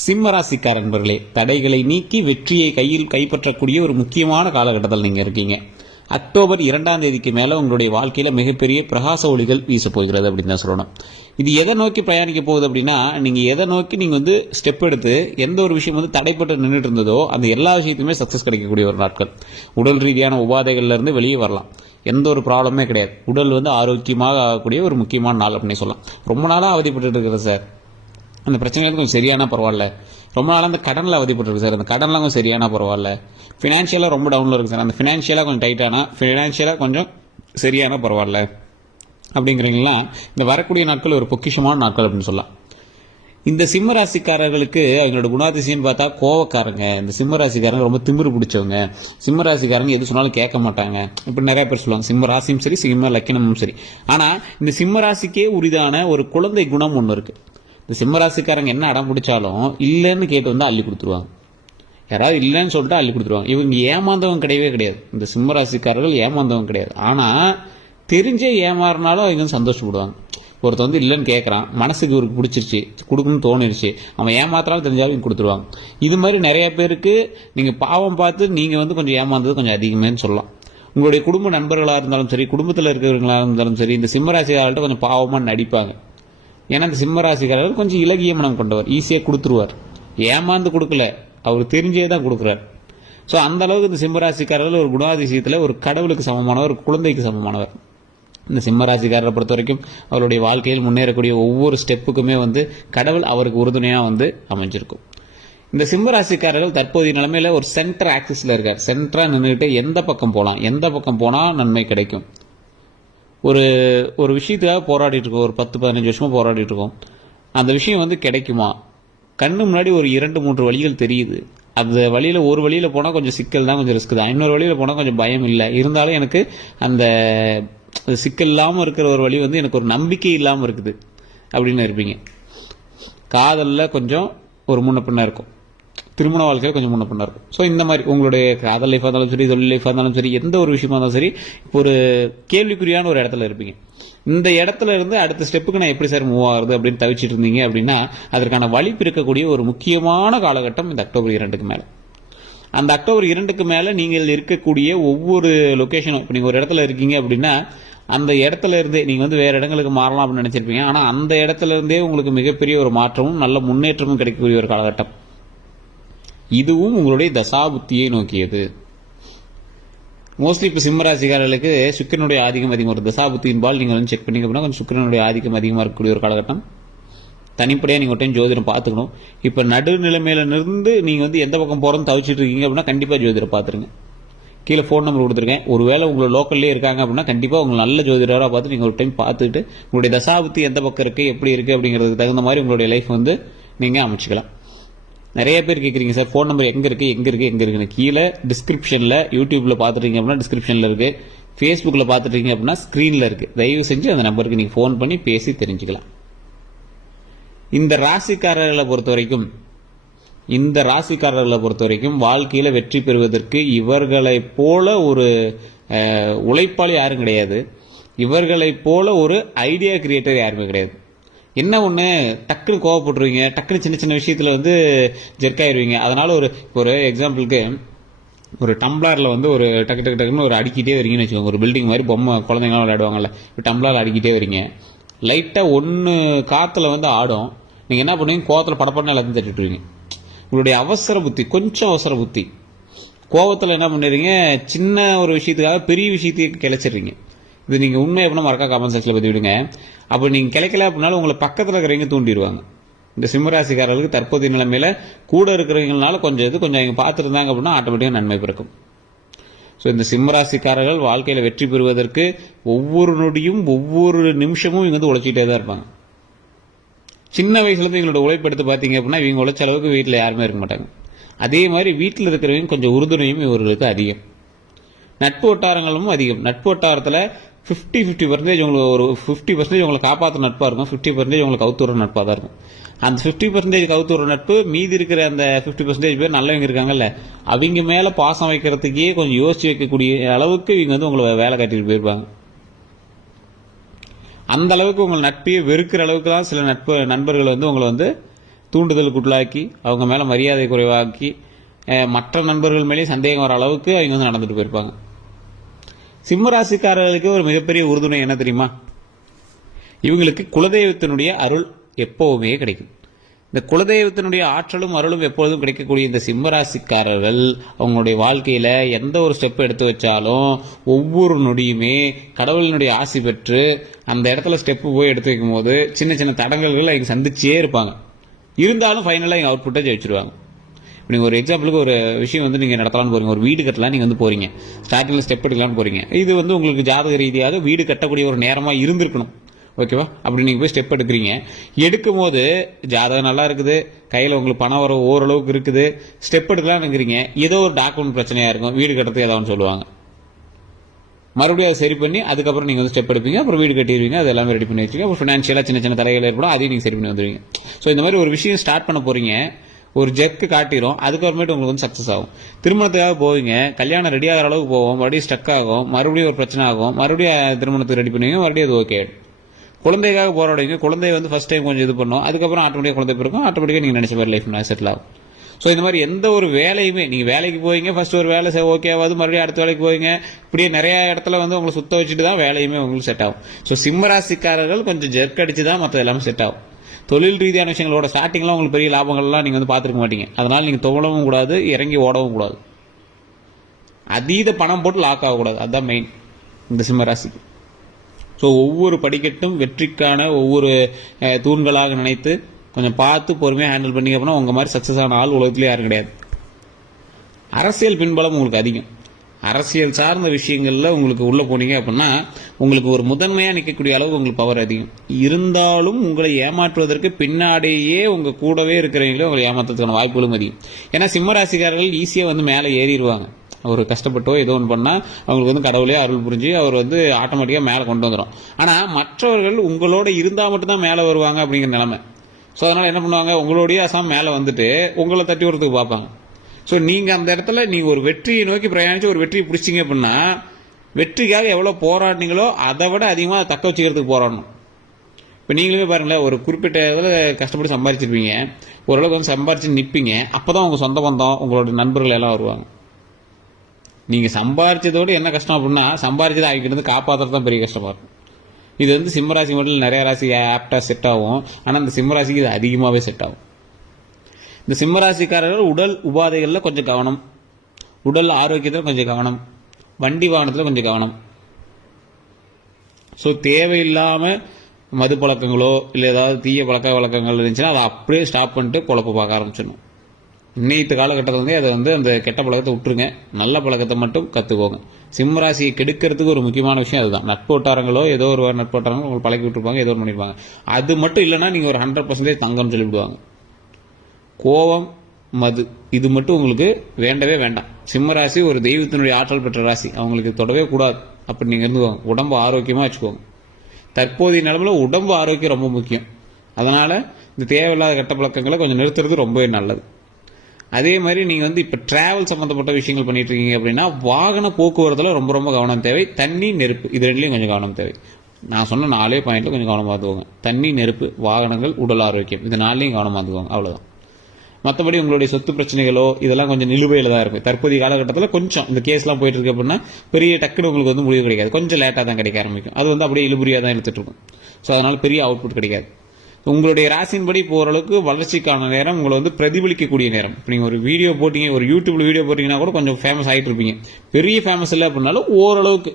சிம்மராசிக்கார நண்பர்களே தடைகளை நீக்கி வெற்றியை கையில் கைப்பற்றக்கூடிய ஒரு முக்கியமான காலகட்டத்தில் நீங்கள் இருக்கீங்க. அக்டோபர் இரண்டாம் தேதிக்கு மேலே உங்களுடைய வாழ்க்கையில் மிகப்பெரிய பிரகாச ஒளிகள் வீச போகிறது அப்படின்னு தான் சொல்லணும். இது எதை நோக்கி பிரயாணிக்க போகுது அப்படின்னா நீங்கள் எதை நோக்கி நீங்கள் வந்து ஸ்டெப் எடுத்து எந்த ஒரு விஷயம் வந்து தடைப்பட்டு நின்றுட்டு இருந்ததோ அந்த எல்லா விஷயத்தையுமே சக்ஸஸ் கிடைக்கக்கூடிய ஒரு நாட்கள். உடல் ரீதியான உபாதைகள்லேருந்து வெளியே வரலாம். எந்த ஒரு ப்ராப்ளமே கிடையாது. உடல் வந்து ஆரோக்கியமாக ஆகக்கூடிய ஒரு முக்கியமான நாள் அப்படின்னு சொல்லலாம். ரொம்ப நாளாக அவதிப்பட்டு இருக்கிறது சார். அந்த பிரச்சனைகள் கொஞ்சம் சரியானா பரவாயில்ல. ரொம்ப நாளாக அந்த கடனில் அவதிப்பட்டிருக்கு சார். அந்த கடன்லாம் கொஞ்சம் சரியானா பரவாயில்ல. ஃபினான்ஷியலாக ரொம்ப டவுனில் இருக்குது சார். அந்த ஃபினான்ஷியலாக கொஞ்சம் டைட்டானா ஃபினான்ஷியலாக கொஞ்சம் சரியானா பரவாயில்ல. அப்படிங்கிறீங்களா இந்த வரக்கூடிய நாட்கள் ஒரு பொக்கிஷமான நாட்கள் அப்படின்னு சொல்லலாம். இந்த சிம்ம ராசிக்காரர்களுக்கு அவங்களோட குணாதிசயம்னு பார்த்தா கோவக்காரங்க. இந்த சிம்ம ராசிக்காரங்க ரொம்ப திமிரு பிடிச்சவங்க. சிம்ம ராசிக்காரங்க எது சொன்னாலும் கேட்க மாட்டாங்க. இப்படி நிறைய பேர் சொல்லுவாங்க. சிம்ம ராசியும் சரி சிம்ம லக்கினமும் சரி. ஆனால் இந்த சிம்ம ராசிக்கே உரிதான ஒரு குழந்தை குணம் ஒன்று இருக்குது இந்த சிம்மராசிக்காரங்க என்ன அடம் பிடிச்சாலும் இல்லைன்னு கேட்டு வந்து அள்ளி கொடுத்துருவாங்க. யாராவது இல்லைன்னு சொல்லிட்டு அள்ளி கொடுத்துருவாங்க. இவங்க ஏமாந்தவங்க கிடையவே கிடையாது. இந்த சிம்மராசிக்காரர்கள் ஏமாந்தவங்க கிடையாது. ஆனால் தெரிஞ்சே ஏமாறினாலும் அவங்க வந்து சந்தோஷப்படுவாங்க. ஒருத்தன் வந்து இல்லைன்னு கேட்குறான் மனசுக்கு இவருக்கு பிடிச்சிருச்சு. கொடுக்கணும்னு தோணிருச்சு. அவன் ஏமாத்தினாலும் தெரிஞ்சாலும் இவங்க கொடுத்துருவாங்க. இது மாதிரி நிறைய பேருக்கு நீங்கள் பாவம் பார்த்து நீங்கள் வந்து கொஞ்சம் ஏமாந்தது கொஞ்சம் அதிகமேன்னு சொல்லலாம். உங்களுடைய குடும்ப நண்பர்களாக இருந்தாலும் சரி குடும்பத்தில் இருக்கிறவங்களாக இருந்தாலும் சரி இந்த சிம்மராசிக்காரர்கள்ட்ட கொஞ்சம் பாவமாக நடிப்பாங்க. ஏன்னா இந்த சிம்மராசிக்காரர் கொஞ்சம் இலகிய மனம் கொண்டவர். ஈஸியாக கொடுத்துருவார். ஏமாந்து கொடுக்கல. அவர் தெரிஞ்சே தான் கொடுக்குறார். ஸோ அந்த அளவுக்கு இந்த சிம்மராசிக்காரர்கள் ஒரு குணாதிசயத்தில் ஒரு கடவுளுக்கு சமமானவர் ஒரு குழந்தைக்கு சமமானவர். இந்த சிம்மராசிக்காரரை பொறுத்த வரைக்கும் அவருடைய வாழ்க்கையில் முன்னேறக்கூடிய ஒவ்வொரு ஸ்டெப்புக்குமே வந்து கடவுள் அவருக்கு உறுதுணையாக வந்து அமைஞ்சிருக்கும். இந்த சிம்மராசிக்காரர்கள் தற்போதைய நிலைமையில் ஒரு சென்டர் ஆக்சிஸில் இருக்கார். சென்டராக நின்றுட்டு எந்த பக்கம் போகலாம் எந்த பக்கம் போனால் நன்மை கிடைக்கும்? ஒரு ஒரு விஷயத்துக்காக போராடிட்டு இருக்கோம் ஒரு பத்து பதினஞ்சு வருஷமா போராடிட்டு இருக்கோம் அந்த விஷயம் வந்து கிடைக்குமா? கண்ணு முன்னாடி ஒரு இரண்டு மூன்று வழிகள் தெரியுது. அந்த வழியில் ஒரு வழியில் போனால் கொஞ்சம் சிக்கல் தான் கொஞ்சம் ரிஸ்க் தான். இன்னொரு வழியில் போனால் கொஞ்சம் பயம் இல்லை. இருந்தாலும் எனக்கு அந்த சிக்கல் இல்லாமல் இருக்கிற ஒரு வழி வந்து எனக்கு ஒரு நம்பிக்கை இல்லாமல் இருக்குது. அப்படின்னு இருப்பீங்க. காதலில் கொஞ்சம் ஒரு முன்ன பின்ன இருக்கும். திருமண வாழ்க்கையில் கொஞ்சம் முன்ன பண்ணார் ஸோ இந்த மாதிரி உங்களுடைய காதல் லைஃபாக இருந்தாலும் சரி தொழில் லைஃபாக இருந்தாலும் சரி எந்த ஒரு விஷயமா இருந்தாலும் சரி இப்போ ஒரு கேள்விக்குறியான ஒரு இடத்துல இருப்பீங்க. இந்த இடத்துல இருந்து அடுத்த ஸ்டெப்புக்கு நான் எப்படி சார் மூவ் ஆகுது அப்படின்னு தவிச்சிட்டு இருந்தீங்க அப்படின்னா அதற்கான வழி பிறக்கக்கூடிய ஒரு முக்கியமான காலகட்டம் இந்த அக்டோபர் இரண்டுக்கு மேலே. அந்த அக்டோபர் இரண்டுக்கு மேலே நீங்கள் இருக்கக்கூடிய ஒவ்வொரு லொக்கேஷனும் இப்போ நீங்கள் ஒரு இடத்துல இருக்கீங்க அப்படின்னா அந்த இடத்துல இருந்தே நீங்கள் வந்து வேறு இடங்களுக்கு மாறலாம் அப்படின்னு நினச்சிருப்பீங்க. ஆனால் அந்த இடத்துல இருந்தே உங்களுக்கு மிகப்பெரிய ஒரு மாற்றமும் நல்ல முன்னேற்றமும் கிடைக்கக்கூடிய ஒரு காலகட்டம். இதுவும் உங்களுடைய தசாபுத்தியை நோக்கியது. மோஸ்ட்லி இப்போ சிம்மராசிகாரர்களுக்கு சுக்கரனுடைய ஆதிக்கம் அதிகம். ஒரு தசாபுத்தியின் பால் நீங்கள் வந்து செக் பண்ணிங்க அப்படின்னா கொஞ்சம் சுக்கரனுடைய ஆதிக்கம் அதிகமாக இருக்கக்கூடிய ஒரு காலகட்டம். தனிப்படையாக நீங்கள் ஒரு டைம் ஜோதிடம் பார்த்துக்கணும். இப்போ நடுநிலைமையில இருந்து நீங்கள் வந்து எந்த பக்கம் போகிறோம்னு தவிச்சிட்டு இருக்கீங்க அப்படின்னா கண்டிப்பாக ஜோதிடம் பார்த்துருங்க. கீழே ஃபோன் நம்பர் கொடுத்துருக்கேன். ஒருவேளை உங்களை லோக்கல்லே இருக்காங்க அப்படின்னா கண்டிப்பாக உங்களை நல்ல ஜோதிடராக பார்த்து நீங்கள் ஒரு டைம் பார்த்துட்டு உங்களுடைய தசாபுத்தி எந்த பக்கம் இருக்குது எப்படி இருக்குது அப்படிங்கிறதுக்கு தகுந்த மாதிரி உங்களுடைய லைஃப் வந்து நீங்கள் அமைச்சிக்கலாம். நிறைய பேர் கேட்குறீங்க சார் ஃபோன் நம்பர் எங்கே இருக்குது எங்கே இருக்குது எங்கே இருக்குன்னு. கீழே டிஸ்கிரிப்ஷனில் யூடியூப்பில் பார்த்துட்டீங்க அப்படின்னா டிஸ்கிரிப்ஷனில் இருக்குது ஃபேஸ்புக்கில் பார்த்துட்டீங்க அப்படின்னா ஸ்க்ரீனில் இருக்குது தயவு செஞ்சு அந்த நம்பருக்கு நீங்கள் ஃபோன் பண்ணி பேசி தெரிஞ்சுக்கலாம். இந்த ராசிக்காரர்களை பொறுத்த வரைக்கும் இந்த ராசிக்காரர்களை பொறுத்த வரைக்கும் வாழ்க்கையில் வெற்றி பெறுவதற்கு இவர்களைப் போல ஒரு உழைப்பாளி யாரும் கிடையாது. இவர்களைப் போல ஒரு ஐடியா கிரியேட்டர் யாருமே கிடையாது. என்ன ஒன்று டக்குன்னு கோவப்பட்டுருவீங்க. டக்குன்னு சின்ன சின்ன விஷயத்தில் வந்து ஜெர்க்காயிருவீங்க. அதனால் ஒரு ஒரு எக்ஸாம்பிளுக்கு ஒரு டம்ளரில் வந்து ஒரு டக்கு டக்கு டக்குன்னு ஒரு அடிக்கிட்டே வரீங்கன்னு வச்சுக்கோங்க. ஒரு பில்டிங் மாதிரி பொம்மை குழந்தைங்களாம் விளையாடுவாங்கல்ல. இப்போ டம்ளர் அடிக்கிட்டே வரீங்க. லைட்டாக ஒன்று காற்றுல வந்து ஆடும். நீங்கள் என்ன பண்ணுவீங்க? கோவத்தில் படப்படன்னு எல்லாத்தையும் தட்டிட்டுருவீங்க. உங்களுடைய அவசர புத்தி கொஞ்சம் அவசர புத்தி. கோவத்தில் என்ன பண்ணுறீங்க சின்ன ஒரு விஷயத்துக்காக பெரிய விஷயத்தையும் கிளச்சிடுறீங்க. இது நீங்கள் உண்மை எப்படின்னா மறக்கா காமன் செக்ஸில் பற்றி விடுங்க அப்போ நீங்கள் கிடைக்கல அப்படின்னாலும் உங்களை பக்கத்தில் இருக்கிறவங்க தூண்டிடுவாங்க. இந்த சிம்மராசிக்காரர்களுக்கு தற்போதைய நிலைமையில் கூட இருக்கிறவங்களால கொஞ்சம் இது கொஞ்சம் இங்கே பார்த்துருந்தாங்க அப்படின்னா ஆட்டோமேட்டிக்காக நன்மை பிறக்கும். ஸோ இந்த சிம்மராசிக்காரர்கள் வாழ்க்கையில் வெற்றி பெறுவதற்கு ஒவ்வொரு நொடியும் ஒவ்வொரு நிமிஷமும் இவங்க வந்து உழைச்சிக்கிட்டே தான் இருப்பாங்க. சின்ன வயசுலேருந்து இவங்களோட உழைப்பு எடுத்து பார்த்தீங்க அப்படின்னா இவங்க உழைச்ச அளவுக்கு வீட்டில் யாருமே இருக்க மாட்டாங்க. அதே மாதிரி வீட்டில் இருக்கிறவங்க கொஞ்சம் உறுதுணையும் இவர்களுக்கு அதிகம். நட்பு வட்டாரங்களும் அதிகம். நட்பு வட்டாரத்தில் ஃபிஃப்டி ஃபிஃப்டி பர்சன்டேஜ் உங்களுக்கு ஒரு ஃபிஃப்டி பர்சன்டேஜ் உங்களை காப்பாற்ற நட்பாக இருக்கும். ஃபிஃப்டி பர்சன்டேஜ் உங்களுக்கு கவுத்துற நட்பாக தான் இருக்கும். அந்த ஃபிஃப்டி பர்சன்டேஜ் கவுத்துற நட்பு மீதி இருக்கிற அந்த ஃபிஃப்டி பர்சன்டேஜ் பேர் நல்லவங்க இருக்காங்கல்ல அவங்க மேலே பாசம் வைக்கிறதுக்கே கொஞ்சம் யோசிச்சு வைக்கக்கூடிய அளவுக்கு இவங்க வந்து உங்களை வேலை காட்டிட்டு போயிருப்பாங்க. அந்த அளவுக்கு உங்கள் நட்பையே வெறுக்கிற அளவுக்கு தான் சில நட்பு நண்பர்கள் வந்து உங்களை வந்து தூண்டுதலுக்குள்ளாக்கி அவங்க மேலே மரியாதை குறைவாக்கி மற்ற நண்பர்கள் மேலேயும் சந்தேகம் வர அளவுக்கு அவங்க வந்து நடந்துட்டு போயிருப்பாங்க. சிம்மராசிக்காரர்களுக்கு ஒரு மிகப்பெரிய உறுதுணை என்ன தெரியுமா? இவங்களுக்கு குலதெய்வத்தினுடைய அருள் எப்பவுமே கிடைக்கும். இந்த குலதெய்வத்தினுடைய ஆற்றலும் அருளும் எப்பொழுதும் கிடைக்கக்கூடிய இந்த சிம்மராசிக்காரர்கள் அவங்களுடைய வாழ்க்கையில் எந்த ஒரு ஸ்டெப் எடுத்து வச்சாலும் ஒவ்வொரு நொடியுமே கடவுளினுடைய ஆசி பெற்று அந்த இடத்துல ஸ்டெப்பு போய் எடுத்து வைக்கும் போது சின்ன சின்ன தடங்கல்கள் அவங்க சந்திச்சே இருப்பாங்க. இருந்தாலும் ஃபைனலாக எங்கள் அவுட்புட்டை ஜெயிச்சிருவாங்க. நீங்கள் ஒரு எக்ஸாம்பிளுக்கு ஒரு விஷயம் வந்து நீங்கள் நடத்தலாம்னு போறீங்க. ஒரு வீடு கட்டலாம் நீங்கள் வந்து போறீங்க. ஸ்டார்டிங்கில் ஸ்டெப் எடுக்கலாம்னு போறீங்க. இது வந்து உங்களுக்கு ஜாதக ரீதியாக வீடு கட்டக்கூடிய ஒரு நேரமாக இருந்திருக்கணும். ஓகேவா அப்படி நீங்கள் போய் ஸ்டெப் எடுக்கிறீங்க. எடுக்கும் போது ஜாதகம் நல்லா இருக்குது. கையில் உங்களுக்கு பணம் வர ஓரளவுக்கு இருக்குது. ஸ்டெப் எடுக்கலாம்னு இருக்கிறீங்க ஏதோ ஒரு டாக்குமெண்ட் பிரச்சனையாக இருக்கும். வீடு கட்டுறதுக்கு ஏதாவது சொல்லுவாங்க. மறுபடியும் அதை சரி பண்ணி அதுக்கப்புறம் நீங்கள் வந்து ஸ்டெப் எடுப்பீங்க. அப்புறம் வீடு கட்டிடுவீங்க. அது எல்லாமே ரெடி பண்ணி வச்சுங்க அப்புறம் ஃபினான்ஷியலாக சின்ன சின்ன தடைகள் ஏற்படும் அதையும் நீங்கள் சரி பண்ணி வந்துடுவீங்க. ஸோ இந்த மாதிரி ஒரு விஷயம் ஸ்டார்ட் பண்ண போறீங்க. ஒரு ஜெக்கு காட்டிடும் அதுக்கப்புறமேட்டு உங்களுக்கு வந்து சக்ஸஸ் ஆகும். திருமணத்துக்காக போவீங்க கல்யாணம் ரெடி ஆகிற அளவுக்கு போவோம் மறுபடியும் ஸ்டக் ஆகும் மறுபடியும் ஒரு பிரச்சனை ஆகும் மறுபடியும் திருமணத்துக்கு ரெடி பண்ணுவீங்க மறுபடியும் அது ஓகே குழந்தைக்காக போராடுவீங்க குழந்தைய வந்து ஃபர்ஸ்ட் டைம் கொஞ்சம் இது பண்ணும் அதுக்கப்புறம் ஆட்டோமேட்டிக்காக குழந்தை பிறக்கும் ஆட்டோமேட்டிக்காக நீங்கள் நினச்ச மாதிரி லைஃப் செட்டில் ஆகும். ஸோ இந்த மாதிரி எந்த ஒரு வேலையுமே நீங்கள் வேலைக்கு போவீங்க ஃபர்ஸ்ட் ஒரு வேலை ஓகே ஆகாது மறுபடியும் அடுத்த வேலைக்கு போவீங்க இப்படியே நிறைய இடத்துல வந்து உங்களை சுத்த வச்சுட்டு தான் வேலையுமே உங்களுக்கு செட் ஆகும். ஸோ சிம்மராசிக்காரர்கள் கொஞ்சம் ஜெர்க் அடிச்சு தான் மற்ற எல்லாமே செட் ஆகும். தொழில் ரீதியான விஷயங்களோட ஸ்டார்டிங்லாம் உங்களுக்கு பெரிய லாபங்கள்லாம் நீங்கள் வந்து பார்த்துருக்க மாட்டீங்க. அதனால் நீங்கள் துவளவும் கூடாது இறங்கி ஓடவும் கூடாது. அதீத பணம் போட்டு லாக் ஆகக்கூடாது அதுதான் மெயின் இந்த சிம்மராசிக்கு ஸோ ஒவ்வொரு படிக்கட்டும் வெற்றிக்கான ஒவ்வொரு தூண்களாக நினைத்து கொஞ்சம் பார்த்து பொறுமையாக ஹேண்டில் பண்ணிங்க அப்படின்னா உங்கள் மாதிரி சக்ஸஸ் ஆன ஆள் உலகத்துலேயே யாரும் கிடையாது. அரசியல் பின்பலம் உங்களுக்கு அதிகம். அரசியல் சார்ந்த விஷயங்களில் உங்களுக்கு உள்ளே போனீங்க அப்படின்னா உங்களுக்கு ஒரு முதன்மையாக நிற்கக்கூடிய அளவுக்கு உங்களுக்கு பவர் அதிகம். இருந்தாலும் உங்களை ஏமாற்றுவதற்கு பின்னாடியே உங்கள் கூடவே இருக்கிறவங்களே உங்களை ஏமாத்துறதுக்கான வாய்ப்புகளும் அதிகம். ஏன்னா சிம்மராசிக்காரர்கள் ஈஸியாக வந்து மேலே ஏறிடுவாங்க. ஒரு கஷ்டப்பட்டோ ஏதோ ஒன்று பண்ணால் அவங்களுக்கு வந்து கடவுளே அருள் புரிஞ்சு அவர் வந்து ஆட்டோமேட்டிக்காக மேலே கொண்டு வந்துடும் ஆனால் மற்றவர்கள் உங்களோட இருந்தால் மட்டும்தான் மேலே வருவாங்க அப்படிங்கிற நிலைமை. ஸோ அதனால் என்ன பண்ணுவாங்க? உங்களுடைய அசாம் மேலே வந்துட்டு உங்களை தட்டி விடுறதுக்கு பார்ப்பாங்க. ஸோ நீங்கள் அந்த இடத்துல நீங்கள் ஒரு வெற்றியை நோக்கி பிரயாணிச்சு ஒரு வெற்றியை பிடிச்சிங்க அப்படின்னா வெற்றிக்காக எவ்வளோ போராடினீங்களோ அதை விட அதிகமாக தக்க வச்சுக்கிறதுக்கு போராடணும். இப்போ நீங்களே பாருங்களேன் ஒரு குறிப்பிட்ட இதில் கஷ்டப்பட்டு சம்பாதிச்சிருப்பீங்க ஓரளவுக்கு வந்து சம்பாரிச்சு நிற்பீங்க அப்போ தான் உங்கள் சொந்த பந்தம் உங்களோட நண்பர்கள் எல்லாம் வருவாங்க. நீங்கள் சம்பாரிச்சதோடு என்ன கஷ்டம் அப்படின்னா சம்பாரிச்சதை அவங்க வந்து காப்பாற்றுறது தான் பெரிய கஷ்டமாக இருக்கும். இது வந்து சிம்மராசி மட்டும் நிறையா நிறைய ராசி ஆப்டாக செட் ஆகும். ஆனால் அந்த சிம்மராசிக்கு இது அதிகமாகவே செட் ஆகும். இந்த சிம்மராசிக்காரர்கள் உடல் உபாதைகளில் கொஞ்சம் கவனம். உடல் ஆரோக்கியத்தில் கொஞ்சம் கவனம். வண்டி வாகனத்தில் கொஞ்சம் கவனம். ஸோ தேவையில்லாமல் மது பழக்கங்களோ இல்லை ஏதாவது தீய பழக்க வழக்கங்கள் இருந்துச்சுன்னா அதை அப்படியே ஸ்டாப் பண்ணிட்டு குழப்ப பார்க்க ஆரம்பிச்சிடணும். இன்னைத்து காலகட்டத்தில் வந்து அதை வந்து அந்த கெட்ட பழக்கத்தை விட்டுருங்க. நல்ல பழக்கத்தை மட்டும் கற்றுக்கோங்க சிம்மராசியை கெடுக்கிறதுக்கு ஒரு முக்கியமான விஷயம் அதுதான். நட்பு வட்டாரங்களோ ஏதோ ஒரு நட்பு வட்டாரங்களோ உங்களுக்கு பழக்கி விட்டுருப்பாங்க ஏதோ ஒன்று பண்ணியிருப்பாங்க அது மட்டும் இல்லைன்னா நீங்கள் ஒரு ஹண்ட்ரட் பர்சன்டேஜ் தங்கம்னு சொல்லிவிடுவாங்க. கோபம் மது இது மட்டும் உங்களுக்கு வேண்டவே வேண்டாம். சிம்ம ராசி ஒரு தெய்வத்தினுடைய ஆற்றல் பெற்ற ராசி. அவங்களுக்கு தொடவே கூடாது. அப்படி நீங்கள் இருந்துவாங்க உடம்பு ஆரோக்கியமாக வச்சுக்கோங்க. தற்போதைய நிலமையில உடம்பு ஆரோக்கியம் ரொம்ப முக்கியம். அதனால் இந்த தேவையில்லாத கெட்ட பழக்கங்களை கொஞ்சம் நிறுத்துறது ரொம்பவே நல்லது. அதே மாதிரி நீங்கள் வந்து இப்போ டிராவல் சம்மந்தப்பட்ட விஷயங்கள் பண்ணிட்டு இருக்கீங்க அப்படின்னா வாகன போக்குவரத்தில் ரொம்ப ரொம்ப கவனம் தேவை. தண்ணி நெருப்பு. இது ரெண்டுலயும் கொஞ்சம் கவனம் தேவை. நான் சொன்ன நாலே பாயிண்ட்டில் கொஞ்சம் கவனம் பார்த்துக்கோங்க தண்ணி நெருப்பு வாகனங்கள் உடல் ஆரோக்கியம். இது நாளையும் கவனம் பார்த்துக்கோங்க அவ்வளோதான் மற்றபடி உங்களுடைய சொத்து பிரச்சனைகளோ இதெல்லாம் கொஞ்சம் நிலுவையில் தான் இருக்கும். தற்போதைய காலகட்டத்தில் கொஞ்சம் இந்த கேஸ்லாம் போயிட்டு இருக்கு அப்படின்னா பெரிய டக்குனு உங்களுக்கு வந்து முடிவு கிடைக்காது. கொஞ்சம் லேட்டாக தான் கிடைக்க ஆரம்பிக்கும். அது வந்து அப்படியே இழுபறியாக தான் எடுத்துகிட்டு இருக்கும். ஸோ அதனால் பெரிய அவுட்புட் கிடைக்காது. உங்களுடைய ராசின்படி இப்போ ஓரளவுக்கு வளர்ச்சிக்கான நேரம் உங்களை வந்து பிரதிபலிக்கக்கூடிய நேரம். இப்போ நீங்கள் ஒரு வீடியோ போட்டிங்க ஒரு யூடியூப்ல வீடியோ போட்டிங்கன்னா கூட கொஞ்சம் ஃபேமஸ் ஆகிட்டு இருப்பீங்க. பெரிய ஃபேமஸ் இல்லை அப்படின்னாலும் ஓரளவுக்கு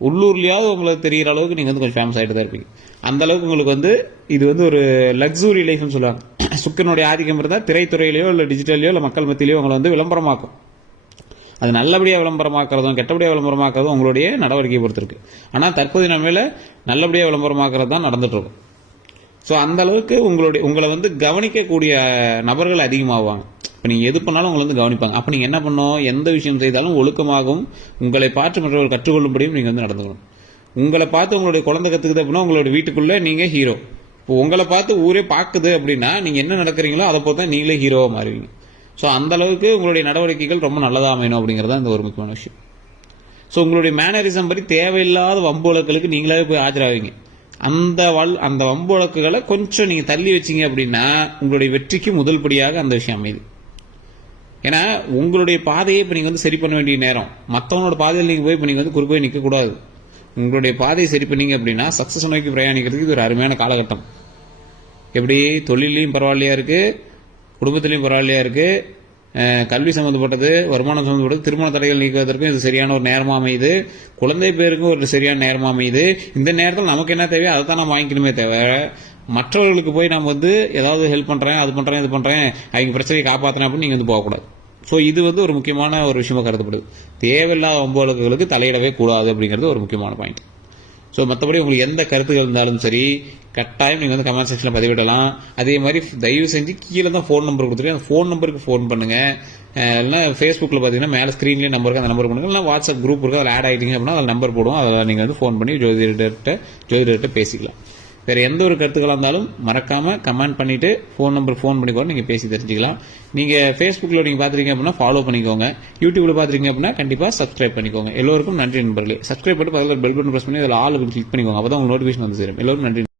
உள்ளூர்லையாவது உங்களுக்கு தெரிகிற அளவுக்கு நீங்கள் வந்து கொஞ்சம் ஃபேமஸ் ஆகிட்டு தான் இருப்பீங்க. அந்த அளவுக்கு உங்களுக்கு வந்து இது வந்து ஒரு லக்ஸுரி லைஃப்னு சொல்லுவாங்க. சுக்கரனுடைய ஆதிக்கம் இருந்தால் திரைத்துறையிலையோ இல்லை டிஜிட்டல்லையோ இல்லை மக்கள் மத்தியிலையோ உங்களை வந்து விளம்பரமாக்கும். அது நல்லபடியாக விளம்பரமாக்குறதும் கெட்டபடியாக விளம்பரமாக்குறதும் உங்களுடைய நடவடிக்கை பொறுத்திருக்கு. ஆனால் தற்போதைய நிலைமையில நல்லபடியாக விளம்பரமாக்குறது தான் நடந்துகிட்ருக்கும் ஸோ அந்த அளவுக்கு உங்களுடைய உங்களை வந்து கவனிக்கக்கூடிய நபர்கள் அதிகமாகுவாங்க இப்போ நீங்கள் எது பண்ணாலும் உங்களை வந்து கவனிப்பாங்க. அப்போ நீங்கள் என்ன பண்ணோம் எந்த விஷயம் செய்தாலும் ஒழுக்கமாகவும் உங்களை பார்த்து மற்றவர்கள் கற்றுக்கொள்ளும்படியும் நீங்கள் வந்து நடந்துக்கணும். உங்களை பார்த்து உங்களுடைய குழந்தை கற்றுக்குது அப்படின்னா உங்களுடைய வீட்டுக்குள்ளே நீங்கள் ஹீரோ இப்போ உங்களை பார்த்து ஊரே பார்க்குது அப்படின்னா நீங்கள் என்ன நடக்கிறீங்களோ அதை பார்த்தா நீங்களே ஹீரோவாக மாறுவீங்க ஸோ அந்த அளவுக்கு உங்களுடைய நடவடிக்கைகள் ரொம்ப நல்லதாக அமையணும் அப்படிங்கிறது இந்த ஒரு முக்கியமான விஷயம். ஸோ உங்களுடைய மேனரிசம் படி தேவையில்லாத வம்பு வழக்குகளுக்கு நீங்களாவே போய் ஆஜராவீங்க. அந்த வல் அந்த வம்பு வழக்குகளை கொஞ்சம் நீங்கள் தள்ளி வச்சீங்க அப்படின்னா உங்களுடைய வெற்றிக்கு முதல் படியாக அந்த விஷயம் அமையுது. ஏன்னா உங்களுடைய பாதையை இப்போ நீங்கள் வந்து சரி பண்ண வேண்டிய நேரம். மற்றவங்களோட பாதையில் நீங்கள் போய் இப்போ நீங்கள் வந்து குறுக்கோய் நிற்கக்கூடாது உங்களுடைய பாதையை சரி பண்ணீங்க அப்படின்னா சக்ஸஸ் நோக்கி பிரயாணிக்கிறதுக்கு இது ஒரு அருமையான காலகட்டம். எப்படி? தொழிலையும் பரவாயில்லையா இருக்கு? குடும்பத்திலையும் பரவாயில்லையா இருக்கு? கல்வி சம்மந்தப்பட்டது வருமானம் சம்மந்தப்பட்டது திருமண தடைகள் நீக்குவதற்கும் இது சரியான ஒரு நேரமாக அமையுது. குழந்தை பேருக்கும் ஒரு சரியான நேரமாக அமையுது. இந்த நேரத்தில் நமக்கு என்ன தேவையோ அதை தான் நம்ம வாங்கிக்கணுமே தேவை மற்றவர்களுக்கு போய் நம்ம வந்து ஏதாவது ஹெல்ப் பண்ணுறேன் அது பண்ணுறேன் இது பண்ணுறேன் அவங்க பிரச்சனையை காப்பாத்துறேன் அப்படின்னு நீங்கள் வந்து போகக்கூடாது. ஸோ இது வந்து ஒரு முக்கியமான ஒரு விஷயமா கருதப்படுது. தேவையில்லாத வம்பு தலையிடவே கூடாது அப்படிங்கிறது ஒரு முக்கியமான பாயிண்ட் ஸோ மற்றபடி உங்களுக்கு எந்த கருத்துக்கள் இருந்தாலும் சரி கட்டாயம் நீங்கள் வந்து கமெண்ட் செக்ஷனில் பதிவிடலாம். அதே மாதிரி தயவு செஞ்சு கீழே தான் ஃபோன் நம்பர் கொடுத்துருக்கேன் அந்த ஃபோன் நம்பருக்கு ஃபோன் பண்ணுங்க. அஹ் இல்லைன்னா ஃபேஸ்புக்கில் பார்த்தீங்கன்னா மேலே ஸ்க்ரீன்லேயே நம்பருக்கு அந்த நம்பர் பண்ணுங்க இல்லை வாட்ஸ்அப் குரூப் இருக்குது அதில் ஆட் ஆகிட்டீங்க அப்படின்னா அதில் நம்பர் போடுவோம். அதில் நீங்கள் வந்து ஃபோன் பண்ணி ஜோதிடர்கிட்ட ஜோதிடர்கிட்ட பேசிக்கலாம். வேறு எந்த ஒரு கருத்துக்களாக இருந்தாலும் மறக்காமல் கமெண்ட் பண்ணிவிட்டு ஃபோன் நம்பர் ஃபோன் பண்ணி கூட பேசி தெரிஞ்சுக்கலாம். நீங்கள் ஃபேஸ்புக்கில் நீங்கள் பாத்துறீங்க அப்படின்னா ஃபாலோ பண்ணிக்கோங்க. யூடியூப்பில் பார்த்துருக்கீங்க அப்படின்னா கண்டிப்பாக சப்ஸ்கிரைப் பண்ணிக்கோங்க. எல்லோருக்கும் நன்றி நண்பர்களே. சப்ஸ்கிரைப் பண்ணி பக்கத்தில் பெல் பட்டன் ப்ரெஸ் பண்ணி அதில் ஆளுக்கு கிளிக் பண்ணிக்கோங்க. அப்பதான் உங்களுக்கு நோட்டிஃபிகேஷன் வந்து சேரும். எல்லோரும் நன்றி